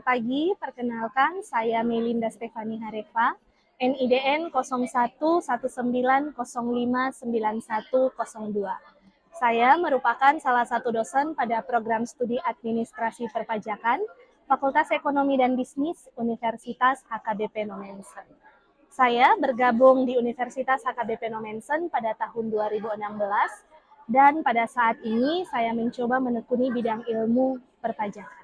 Selamat pagi, perkenalkan saya Melinda Stefani Harefa, NIDN 0119059102. Saya merupakan salah satu dosen pada program studi Administrasi Perpajakan, Fakultas Ekonomi dan Bisnis, Universitas HKBP Nomensen. Saya bergabung di Universitas HKBP Nomensen pada tahun 2016, dan pada saat ini saya mencoba menekuni bidang ilmu perpajakan.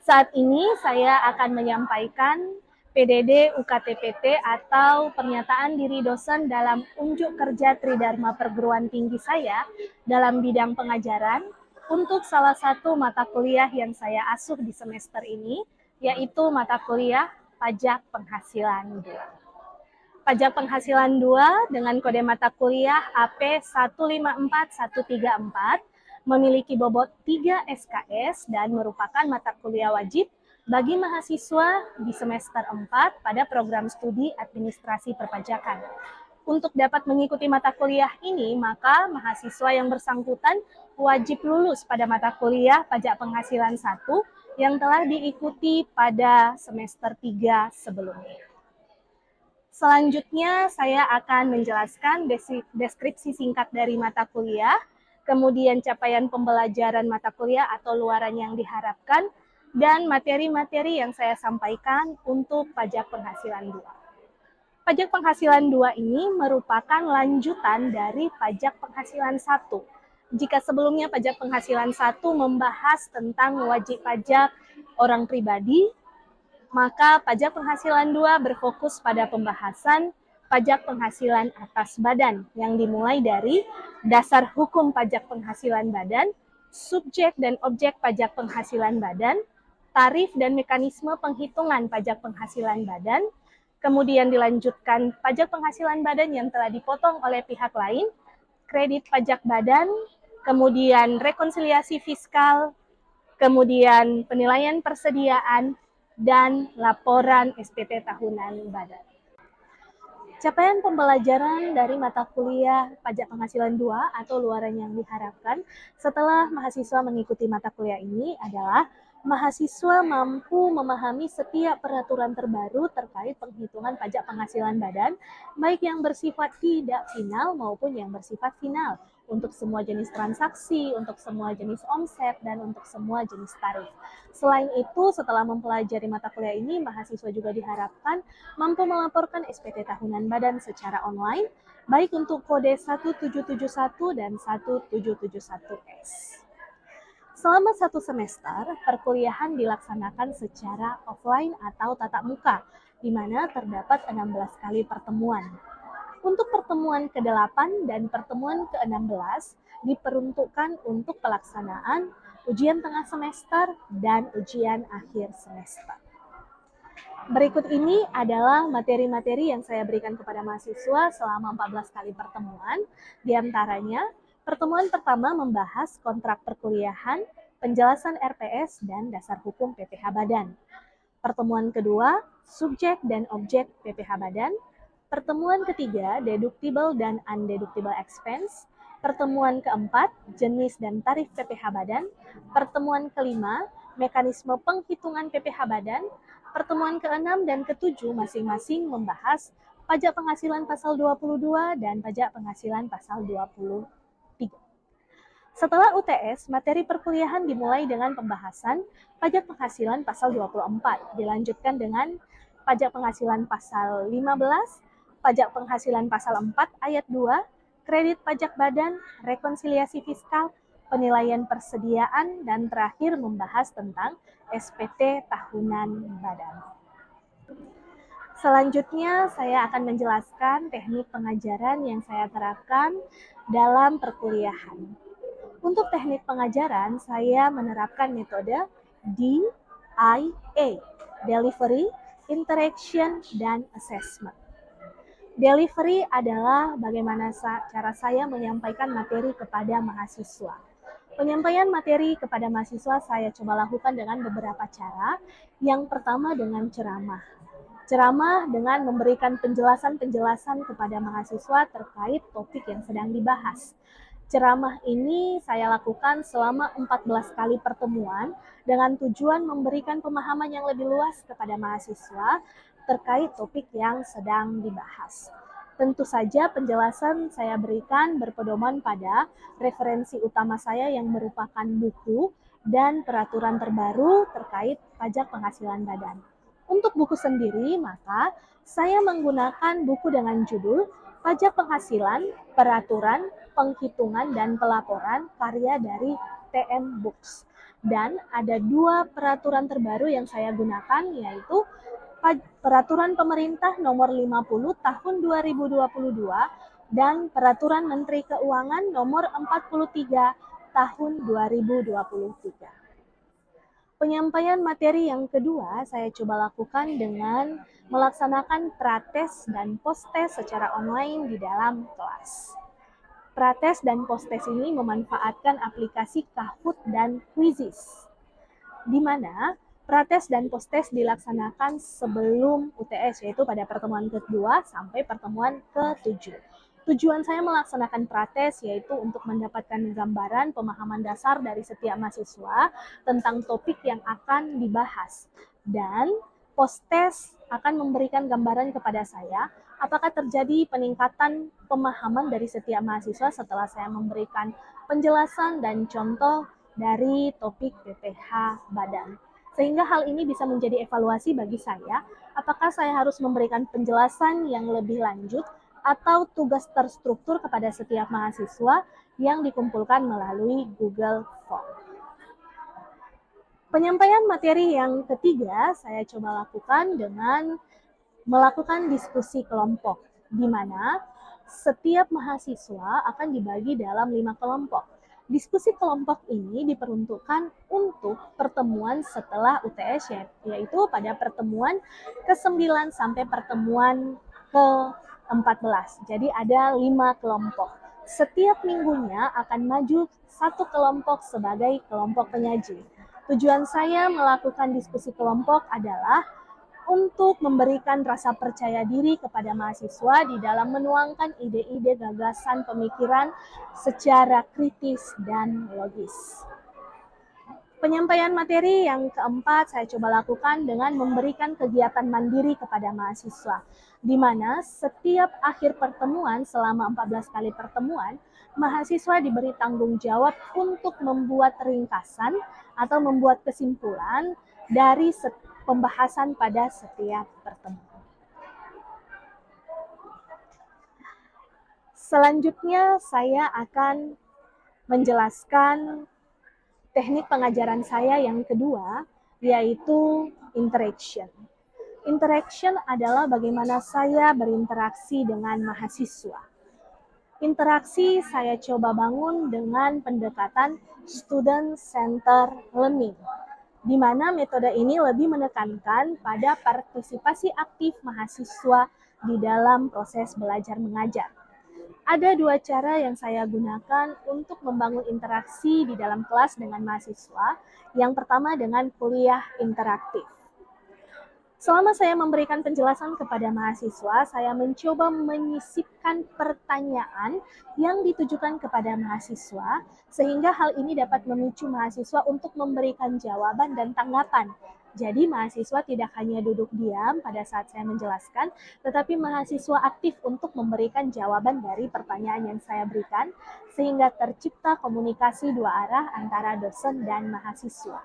Saat ini saya akan menyampaikan PDD UKT-PT atau pernyataan diri dosen dalam unjuk kerja Tridharma perguruan tinggi saya dalam bidang pengajaran untuk salah satu mata kuliah yang saya asuh di semester ini, yaitu mata kuliah Pajak Penghasilan 2. Pajak Penghasilan 2 dengan kode mata kuliah AP 154134 memiliki bobot 3 SKS dan merupakan mata kuliah wajib bagi mahasiswa di semester 4 pada program studi Administrasi Perpajakan. Untuk dapat mengikuti mata kuliah ini, maka mahasiswa yang bersangkutan wajib lulus pada mata kuliah Pajak Penghasilan 1 yang telah diikuti pada semester 3 sebelumnya. Selanjutnya, saya akan menjelaskan deskripsi singkat dari mata kuliah, kemudian capaian pembelajaran mata kuliah atau luaran yang diharapkan, dan materi-materi yang saya sampaikan untuk Pajak Penghasilan 2. Pajak Penghasilan 2 ini merupakan lanjutan dari Pajak Penghasilan 1. Jika sebelumnya Pajak Penghasilan 1 membahas tentang wajib pajak orang pribadi, maka Pajak Penghasilan 2 berfokus pada pembahasan pajak penghasilan atas badan yang dimulai dari dasar hukum pajak penghasilan badan, subjek dan objek pajak penghasilan badan, tarif dan mekanisme penghitungan pajak penghasilan badan, kemudian dilanjutkan pajak penghasilan badan yang telah dipotong oleh pihak lain, kredit pajak badan, kemudian rekonsiliasi fiskal, kemudian penilaian persediaan, dan laporan SPT tahunan badan. Capaian pembelajaran dari mata kuliah Pajak Penghasilan 2 atau luaran yang diharapkan setelah mahasiswa mengikuti mata kuliah ini adalah mahasiswa mampu memahami setiap peraturan terbaru terkait penghitungan pajak penghasilan badan, baik yang bersifat tidak final maupun yang bersifat final, untuk semua jenis transaksi, untuk semua jenis omset, dan untuk semua jenis tarif. Selain itu, setelah mempelajari mata kuliah ini, mahasiswa juga diharapkan mampu melaporkan SPT tahunan badan secara online, baik untuk kode 1771 dan 1771S. Selama satu semester, perkuliahan dilaksanakan secara offline atau tatap muka, di mana terdapat 16 kali pertemuan. Untuk pertemuan ke-8 dan pertemuan ke-16 diperuntukkan untuk pelaksanaan ujian tengah semester dan ujian akhir semester. Berikut ini adalah materi-materi yang saya berikan kepada mahasiswa selama 14 kali pertemuan. Di antaranya, pertemuan pertama membahas kontrak perkuliahan, penjelasan RPS, dan dasar hukum PPh Badan. Pertemuan kedua, subjek dan objek PPh Badan. Pertemuan ketiga, deductible dan undeductible expense. Pertemuan keempat, jenis dan tarif PPh Badan. Pertemuan kelima, mekanisme penghitungan PPh Badan. Pertemuan ke-6 dan ke-7 masing-masing membahas pajak penghasilan pasal 22 dan pajak penghasilan pasal 23. Setelah UTS, materi perkuliahan dimulai dengan pembahasan pajak penghasilan pasal 24, dilanjutkan dengan pajak penghasilan pasal 15, pajak penghasilan pasal 4 ayat 2, kredit pajak badan, rekonsiliasi fiskal, penilaian persediaan, dan terakhir membahas tentang SPT tahunan badan. Selanjutnya, saya akan menjelaskan teknik pengajaran yang saya terapkan dalam perkuliahan. Untuk teknik pengajaran, saya menerapkan metode DIA, Delivery, Interaction, dan Assessment. Delivery adalah bagaimana cara saya menyampaikan materi kepada mahasiswa. Penyampaian materi kepada mahasiswa saya coba lakukan dengan beberapa cara. Yang pertama dengan ceramah. Ceramah dengan memberikan penjelasan-penjelasan kepada mahasiswa terkait topik yang sedang dibahas. Ceramah ini saya lakukan selama 14 kali pertemuan dengan tujuan memberikan pemahaman yang lebih luas kepada mahasiswa terkait topik yang sedang dibahas. Tentu saja penjelasan saya berikan berpedoman pada referensi utama saya yang merupakan buku dan peraturan terbaru terkait pajak penghasilan badan. Untuk buku sendiri, maka saya menggunakan buku dengan judul Pajak Penghasilan, Peraturan, Penghitungan, dan Pelaporan karya dari TM Books. Dan ada 2 peraturan terbaru yang saya gunakan, yaitu Peraturan Pemerintah Nomor 50 Tahun 2022 dan Peraturan Menteri Keuangan Nomor 43 Tahun 2023. Penyampaian materi yang kedua saya coba lakukan dengan melaksanakan prates dan postes secara online di dalam kelas. Prates dan postes ini memanfaatkan aplikasi Kahoot dan Quizizz, di mana prates dan postes dilaksanakan sebelum UTS, yaitu pada pertemuan kedua sampai pertemuan ke-7. Tujuan saya melaksanakan prates yaitu untuk mendapatkan gambaran pemahaman dasar dari setiap mahasiswa tentang topik yang akan dibahas. Dan postes akan memberikan gambaran kepada saya apakah terjadi peningkatan pemahaman dari setiap mahasiswa setelah saya memberikan penjelasan dan contoh dari topik PPh badan. Sehingga hal ini bisa menjadi evaluasi bagi saya, apakah saya harus memberikan penjelasan yang lebih lanjut atau tugas terstruktur kepada setiap mahasiswa yang dikumpulkan melalui Google Form. Penyampaian materi yang ketiga saya coba lakukan dengan melakukan diskusi kelompok, di mana setiap mahasiswa akan dibagi dalam 5 kelompok. Diskusi kelompok ini diperuntukkan untuk pertemuan setelah UTS, yaitu pada pertemuan ke-9 sampai pertemuan ke-14. Jadi ada 5 kelompok. Setiap minggunya akan maju 1 kelompok sebagai kelompok penyaji. Tujuan saya melakukan diskusi kelompok adalah untuk memberikan rasa percaya diri kepada mahasiswa di dalam menuangkan ide-ide, gagasan, pemikiran secara kritis dan logis. Penyampaian materi yang keempat saya coba lakukan dengan memberikan kegiatan mandiri kepada mahasiswa, di mana setiap akhir pertemuan selama 14 kali pertemuan, mahasiswa diberi tanggung jawab untuk membuat ringkasan atau membuat kesimpulan dari pembahasan pada setiap pertemuan. Selanjutnya saya akan menjelaskan teknik pengajaran saya yang kedua, yaitu interaction. Interaction adalah bagaimana saya berinteraksi dengan mahasiswa. Interaksi saya coba bangun dengan pendekatan student center learning, di mana metode ini lebih menekankan pada partisipasi aktif mahasiswa di dalam proses belajar mengajar. Ada 2 cara yang saya gunakan untuk membangun interaksi di dalam kelas dengan mahasiswa. Yang pertama dengan kuliah interaktif. Selama saya memberikan penjelasan kepada mahasiswa, saya mencoba menyisipkan pertanyaan yang ditujukan kepada mahasiswa, sehingga hal ini dapat memicu mahasiswa untuk memberikan jawaban dan tanggapan. Jadi mahasiswa tidak hanya duduk diam pada saat saya menjelaskan, tetapi mahasiswa aktif untuk memberikan jawaban dari pertanyaan yang saya berikan, sehingga tercipta komunikasi 2 arah antara dosen dan mahasiswa.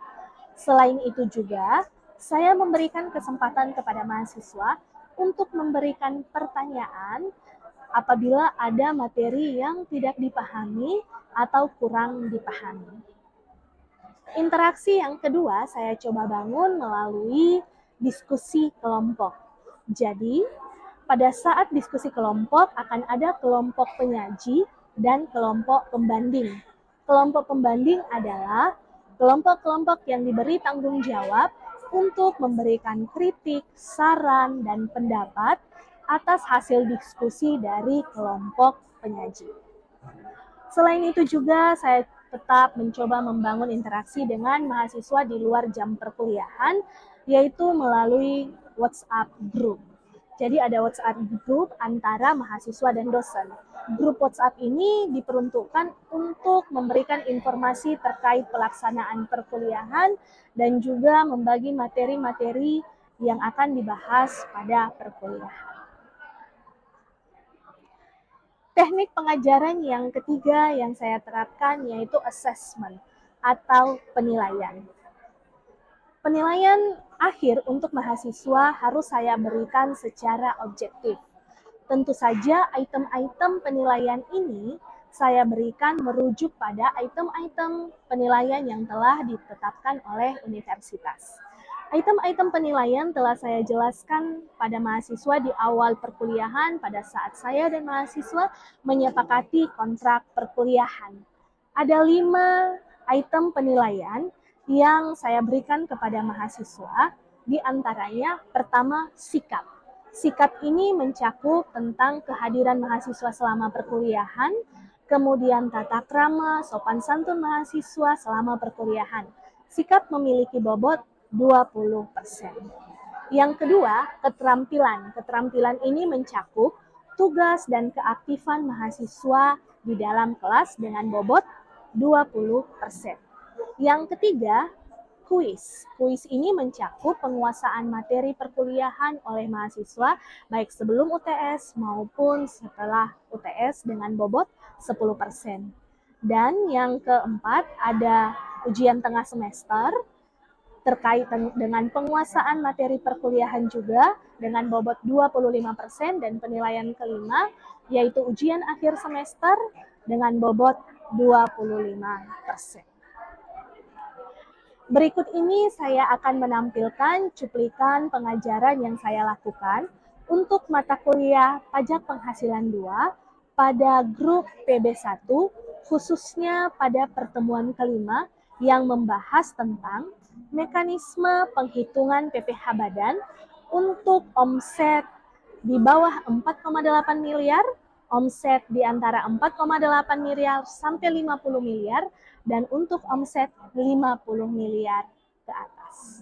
Selain itu juga, saya memberikan kesempatan kepada mahasiswa untuk memberikan pertanyaan apabila ada materi yang tidak dipahami atau kurang dipahami. Interaksi yang kedua saya coba bangun melalui diskusi kelompok. Jadi, pada saat diskusi kelompok akan ada kelompok penyaji dan kelompok pembanding. Kelompok pembanding adalah kelompok-kelompok yang diberi tanggung jawab untuk memberikan kritik, saran, dan pendapat atas hasil diskusi dari kelompok penyaji. Selain itu juga saya tetap mencoba membangun interaksi dengan mahasiswa di luar jam perkuliahan, yaitu melalui WhatsApp group. Jadi ada WhatsApp group antara mahasiswa dan dosen. Grup WhatsApp ini diperuntukkan untuk memberikan informasi terkait pelaksanaan perkuliahan dan juga membagi materi-materi yang akan dibahas pada perkuliahan. Teknik pengajaran yang ketiga yang saya terapkan yaitu assessment atau penilaian. Penilaian akhir untuk mahasiswa harus saya berikan secara objektif. Tentu saja item-item penilaian ini saya berikan merujuk pada item-item penilaian yang telah ditetapkan oleh universitas. Item-item penilaian telah saya jelaskan pada mahasiswa di awal perkuliahan pada saat saya dan mahasiswa menyepakati kontrak perkuliahan. Ada 5 item penilaian yang saya berikan kepada mahasiswa, di antaranya pertama sikap. Sikap ini mencakup tentang kehadiran mahasiswa selama perkuliahan, kemudian tata krama, sopan santun mahasiswa selama perkuliahan. Sikap memiliki bobot 20%. Yang kedua, keterampilan. Keterampilan ini mencakup tugas dan keaktifan mahasiswa di dalam kelas dengan bobot 20%. Yang ketiga, kuis. Kuis ini mencakup penguasaan materi perkuliahan oleh mahasiswa baik sebelum UTS maupun setelah UTS dengan bobot 10%. Dan yang keempat, ada ujian tengah semester terkait dengan penguasaan materi perkuliahan juga dengan bobot 25% dan penilaian kelima yaitu ujian akhir semester dengan bobot 25%. Berikut ini saya akan menampilkan cuplikan pengajaran yang saya lakukan untuk mata kuliah Pajak Penghasilan 2 pada grup PB1, khususnya pada pertemuan kelima yang membahas tentang mekanisme penghitungan PPh Badan untuk omset di bawah 4,8 miliar, omset di antara 4,8 miliar sampai 50 miliar, dan untuk omset 50 miliar ke atas.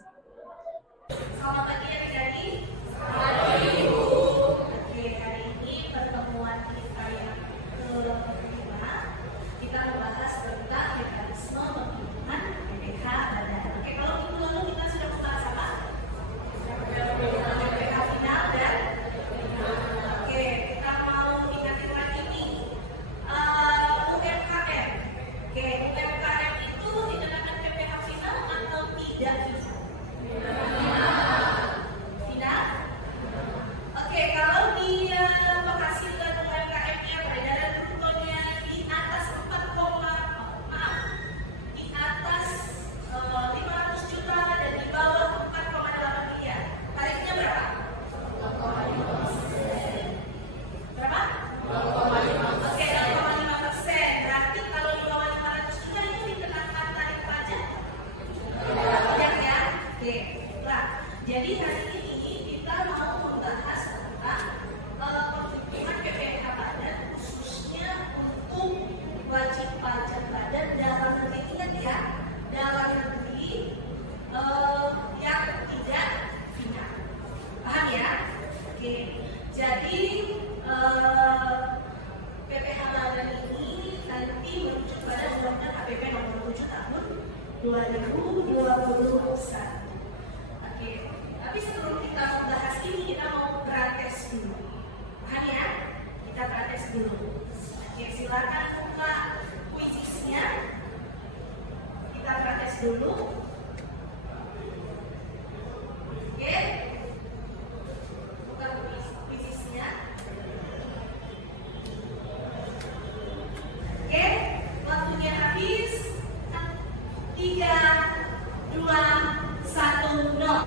Selamat pagi adik-adik. Selamat pagi Ibu. Oke, hari ini pertemuan kita yang kelima, kita membahas tentang mekanisme penghitungan PPh Badan. Oke, kalau minggu lalu kita sudah membahas apa? PPh final dan oke, kita mau ingatin lagi nih. UMKM. Oke, UMKM itu dikenakan PPh final atau tidak final? Final? Oke, kalau dia penghasilan UMKM-nya peredaran brutonya di atas 500 juta dan di bawah 4,8 miliar, tarifnya berapa? Berapa? Oke, 0,5%. Berarti kalau di bawah 500 juta itu dikenakan tarif pajak? Tidak ya? Oke, nah, jadi hari ini kita mau membahas tentang penghitungan PPh Badan khususnya untuk wajib pajak badan dalam negeri. Ingat ya, dalam negeri yang tidak final. Paham ya? Oke, jadi PPh Badan ini nanti merujuk pada Undang-Undang APBN nomor 7 tahun 2021. Oke, tapi sebelum kita membahas ini kita mau praktek dulu. Paham ya? Kita praktek dulu. Oke, silakan buka kuisisnya. Kita praktek dulu. Oke. Buka kuisisnya. Oke, waktunya habis. 3, 2, 1, 0.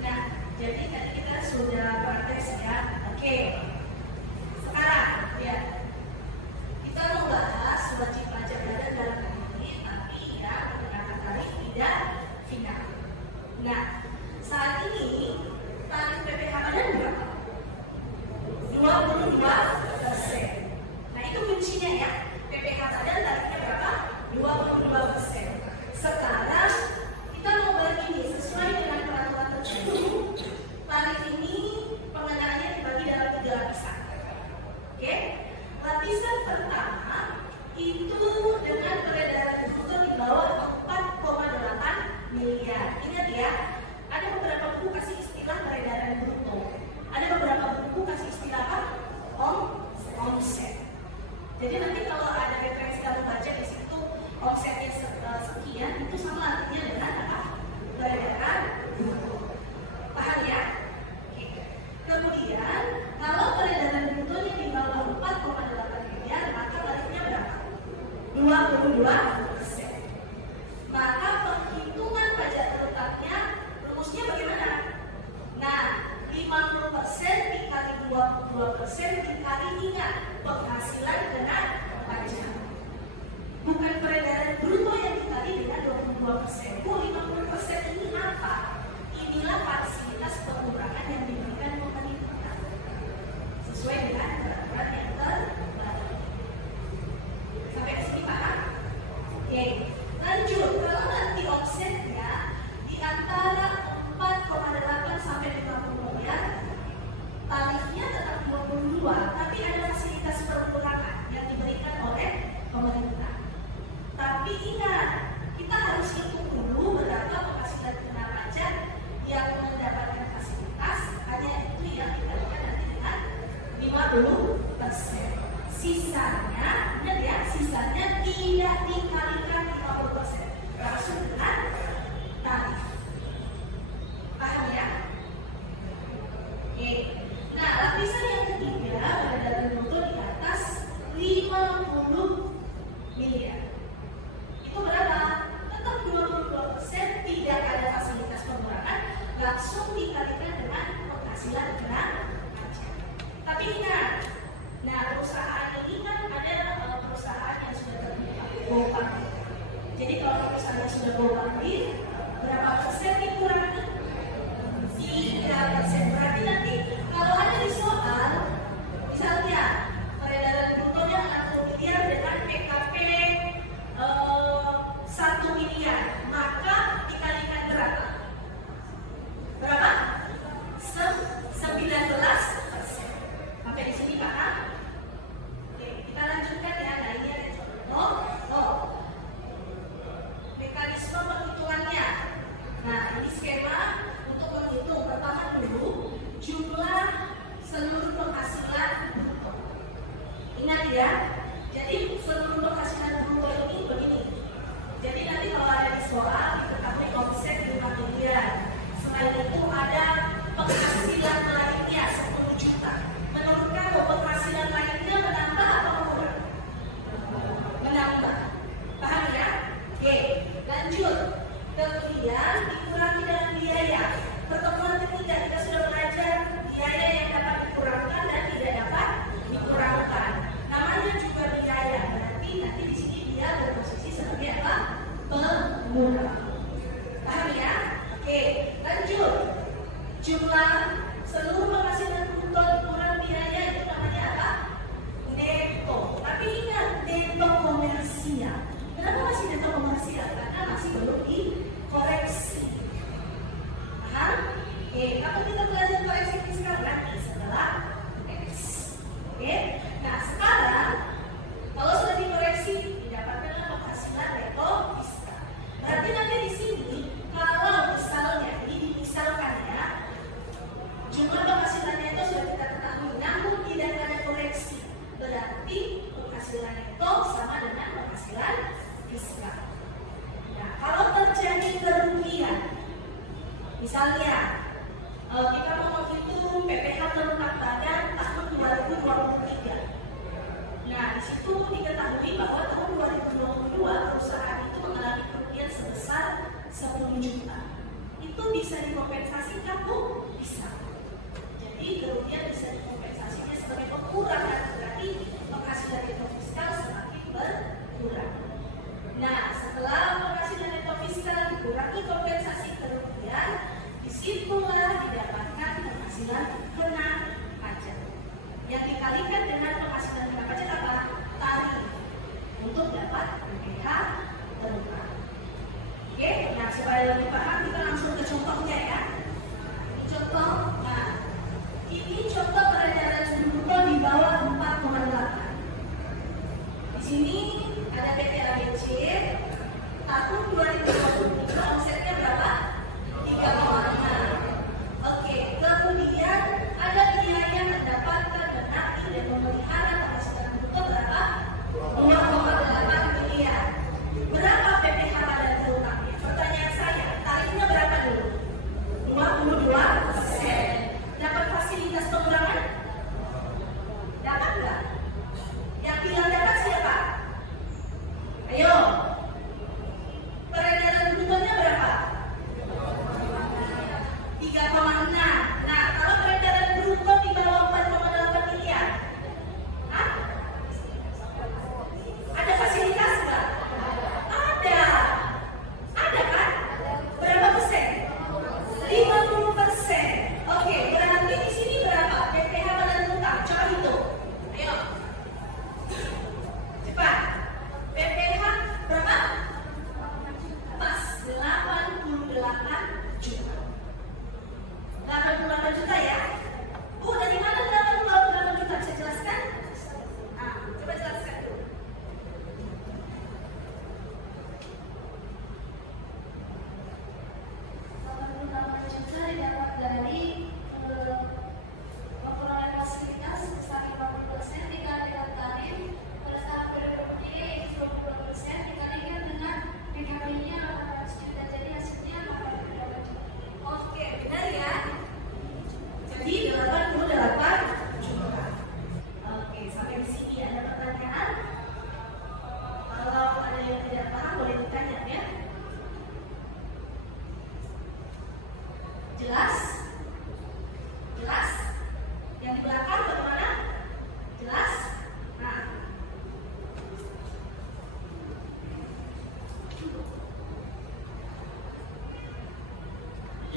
Nah, jadi tadi kita sudah praktek ya 2%. Maka penghitungan pajak terletaknya rumusnya bagaimana? Nah, 50% dikali 22% dikali, ingat, penghasilan kena pajak. Bukan peredaran bruto yang dikali dengan 22%. 50% ini apa? Inilah fasilitas pengurangan yang diberikan pemerintah sesuai dengan peraturan yang terbaru. Sampai ke sini paham? Oke, lanjut. Kalau nanti omsetnya di antara 4,8 sampai 50 miliar, tarifnya tetap 22, tapi ada fasilitas pengurangan yang diberikan oleh pemerintah. Tapi ingat, kita harus hitung dulu berapa penghasilan kena pajak yang mendapatkan fasilitas, hanya itu yang dikalikan nanti dengan 50%. Sisanya, ingat ya, sisanya tidak dikalikan 50%, langsung dengan tarif. Paham ya? Oke. Nah, lapisan yang ketiga, peredaran bruto di atas 50 miliar. Itu berapa? Tetap 22%, tidak ada fasilitas pengurangan, langsung dikalikan dengan penghasilan kena pajak. Tapi ingat, nah perusahaan ini kan ada perusahaan yang sudah terbuka go public. Jadi kalau perusahaan yang sudah go public, berapa persen dikurangi? 3%. Berarti nanti kalau ada di soal, misalnya peredaran brutonya 60 miliar dengan PKP 1 miliar, maka dikalikan berapa? Berapa? 19%. Sampai di sini paham? Oke, kita lanjutkan ya. Nah, ini ada contoh. Mekanisme penghitungannya. Nah, ini skema untuk menghitung. Pertama dulu jumlah seluruh penghasilan bruto. Ingat ya, jadi seluruh penghasilan bruto ini begini. Jadi nanti kalau ada di soal diketahui omset 5 miliar. Selain itu ada penghasilan lainnya 10 juta. Menurut kamu penghasilan lainnya menambah atau menurun? Menambah. Paham ya? Oke, lanjut. Kemudian dikurangi dengan biaya. Pertemuan ketiga kita sudah belajar biaya yang dapat dikurangkan dan tidak dapat dikurangkan. Namanya juga biaya. Berarti nanti di sini dia berposisi sebagai apa? Pengurang. Paham ya? Oke, lanjut. Jumlah seluruh penghasilan bruto dikurang biaya itu namanya apa? Neto. Tapi ingat, neto komersial. Kenapa masih neto komersial? Karena masih belum dikoreksi. Paham? Oke, kalau kita belajar koreksi fiskal nanti setelah X. Oke, nah sekarang kalau sudah dikoreksi didapatkanlah penghasilan neto fiskal. Berarti nanti di sini kalau misalnya ini misalkan ya, jumlah penghasilan neto sudah kita ketahui, namun tidak ada koreksi, berarti penghasilan neto sama dengan penghasilan fiskal. Nah, kalau terjadi kerugian, misalnya kita mau menghitung PPh terletak badan tahun 2023. Nah, di situ diketahui bahwa tahun 2022 perusahaan itu mengalami kerugian sebesar 10 juta. Itu bisa dikompensasikan, Bu? Bisa. Jadi kerugian bisa dikompensasinya sebagai pengurangan, berarti penghasilan neto fiskal semakin berkurang. Nah, setelah penghasilan neto fiskal dikurangi kompensasi kerugian, disitulah didapatkan penghasilan kena pajak. Yang dikalikan dengan penghasilan kena pajak apa? Tarif untuk dapat PPh terletak. Oke, nah supaya lebih paham kita langsung ke contohnya ya. Contoh, nah ini contoh peredaran bruto di bawah 4,8. Di sini ada PT ABC tahun 2020 omsetnya berapa? 3,6. Oke, kemudian ada biaya mendapatkan menaati dan memelihara penghasilan bruto berapa? 2,8 miliar. Berapa PPh pada terletaknya? Pertanyaan saya, tarifnya berapa dulu? 52%. Dapat fasilitas pengurangan? Dapat nggak? Yang bilang dapat siapa? Ayo,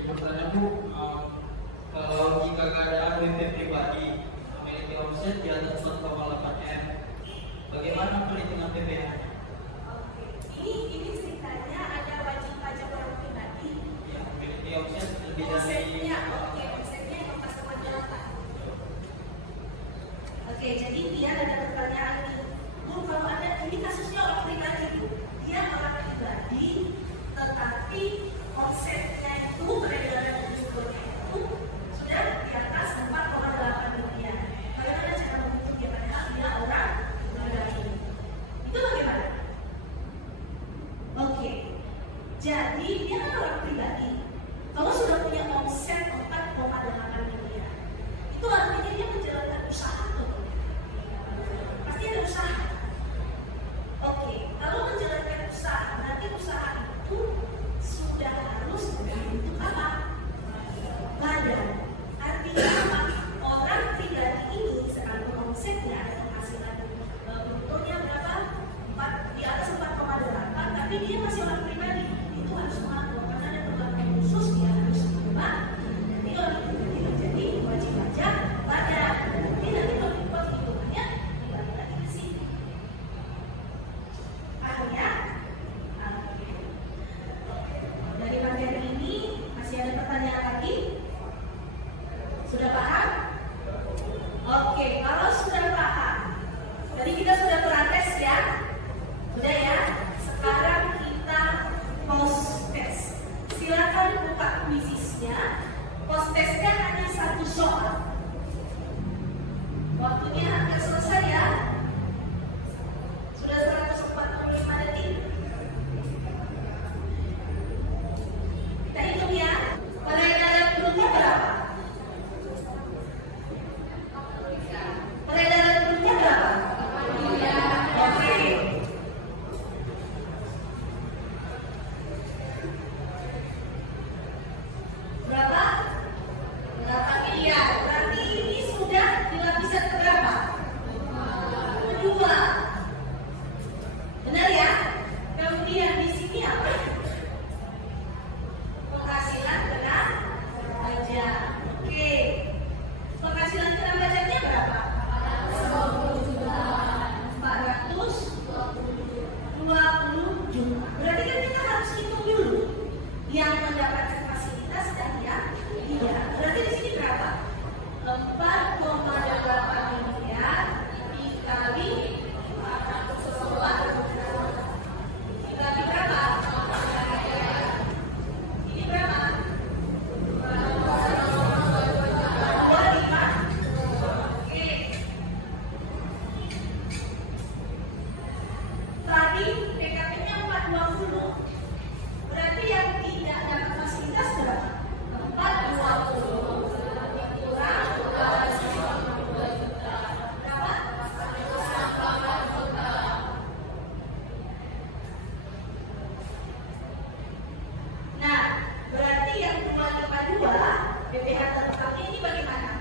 Bertanya Bu, kalau jika keadaan BP pribadi memiliki omset di atas 4,8 M, bagaimana perhitungan PPh? Ini ceritanya ada wajib pajak orang pribadi. Ya, memiliki omset lebih dari Omsetnya, omsetnya 4,8. Oke, jadi dia ada pertanyaan ini. Bu, kalau ada ini kasusnya orang pribadi, Bu. Dia orang pribadi, tetapi omsetnya itu peredaran bukunya itu sudah di atas 4,8 miliar. Bagaimana cara menghitungnya? Padahal dia orang pribadi. Itu bagaimana? Oke, jadi dia kan orang pribadi. Kalau sudah punya omset 4,8 miliar, itu artinya dia menjalankan usaha tuh. Pasti ada usaha. Oke, kalau menjalankan usaha, berarti usaha itu sudah harus berbentuk apa? Badan. Artinya apa? Orang pribadi ini sekalipun omsetnya atau penghasilan brutonya berapa? Di atas 4,8, tapi dia masih orang pribadi. Itu harus melakukan karena ada perlakuan khusus dia harus terima. Jadi kalau pribadi menjadi wajib pajak badan. Jadi nanti kalau dibuat hitungannya dibalik lagi ke sini. Paham ya? Dari materi ini masih ada pertanyaan lagi? Sudah paham? Oke, kalau sudah paham, tadi kita sudah praktek ya? Sudah ya? Sekarang kita post test. Silakan buka kuisisnya. Post testnya hanya 1 soal. Waktunya hampir selesai ya? Sudah 145 detik. Kita hitung ya. Peredaran brutnya berapa? Peredaran brutnya berapa? Oke. Berapa? 8 miliar. Berarti ini sudah di lapisan berapa? Kedua. Benar ya? Kemudian di sini apa? Penghasilan kena pajak. Oke. Penghasilan kena pajaknya berapa? 420 juta. Berarti kan kita harus hitung dulu yang mendapatkan fasilitas dan yang tidak. Berarti di sini berapa? 4,8 miliar dikali 400 dikali berapa? Ini berapa? 25. Oke. Tadi PKP-nya 420. Berarti yang tidak dapat fasilitas berapa? 420 kurang berapa? Nah, berarti yang 252 BPH tetapnya ini bagaimana?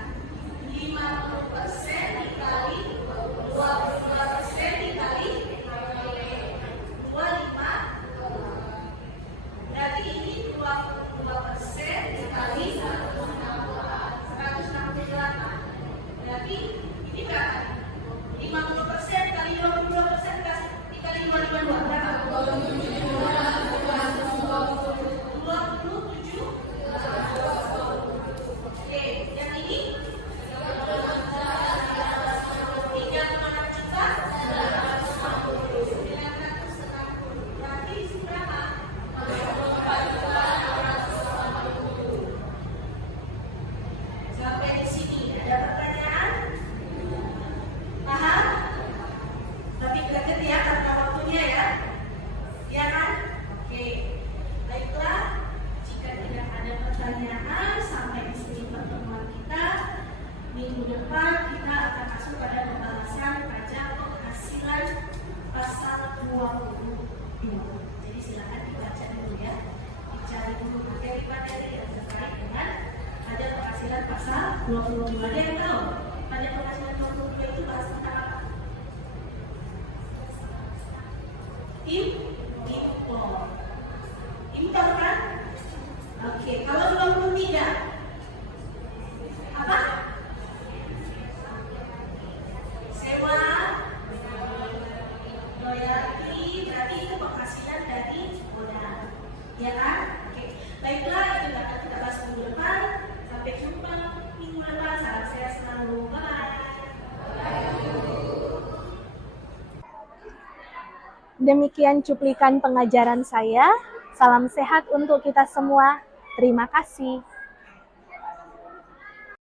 50% dikali 22% dikali 25. Berarti ini 22% dikali 168. Berarti ini berapa? 50% kali 22% dikali 222 berapa? 27. Oke, yang ini 3,6 juta 960. Berarti di sini berapa? Sampai di sini ada pertanyaan? Paham? Tapi greget ya karena waktunya ya. Ya kan? Oke. Baiklah, jika tidak ada pertanyaan sampai di sini pertemuan kita. Minggu depan kita akan masuk pada pembahasan pajak penghasilan pasal 22. Jadi silakan dibaca dulu ya. Dicari dulu materi-materi yang terkait dengan pajak penghasilan pasal 22. Ada yang tahu pajak penghasilan 22 itu bahas tentang apa? Impor. Impor kan? Oke, kalau 23 apa? Sewa, royalti, berarti itu penghasilan dari modal, ya kan? Oke, baiklah, itu akan kita bahas minggu depan. Sampai jumpa minggu depan. Salam sehat selalu. Bye. Demikian cuplikan pengajaran saya. Salam sehat untuk kita semua. Terima kasih.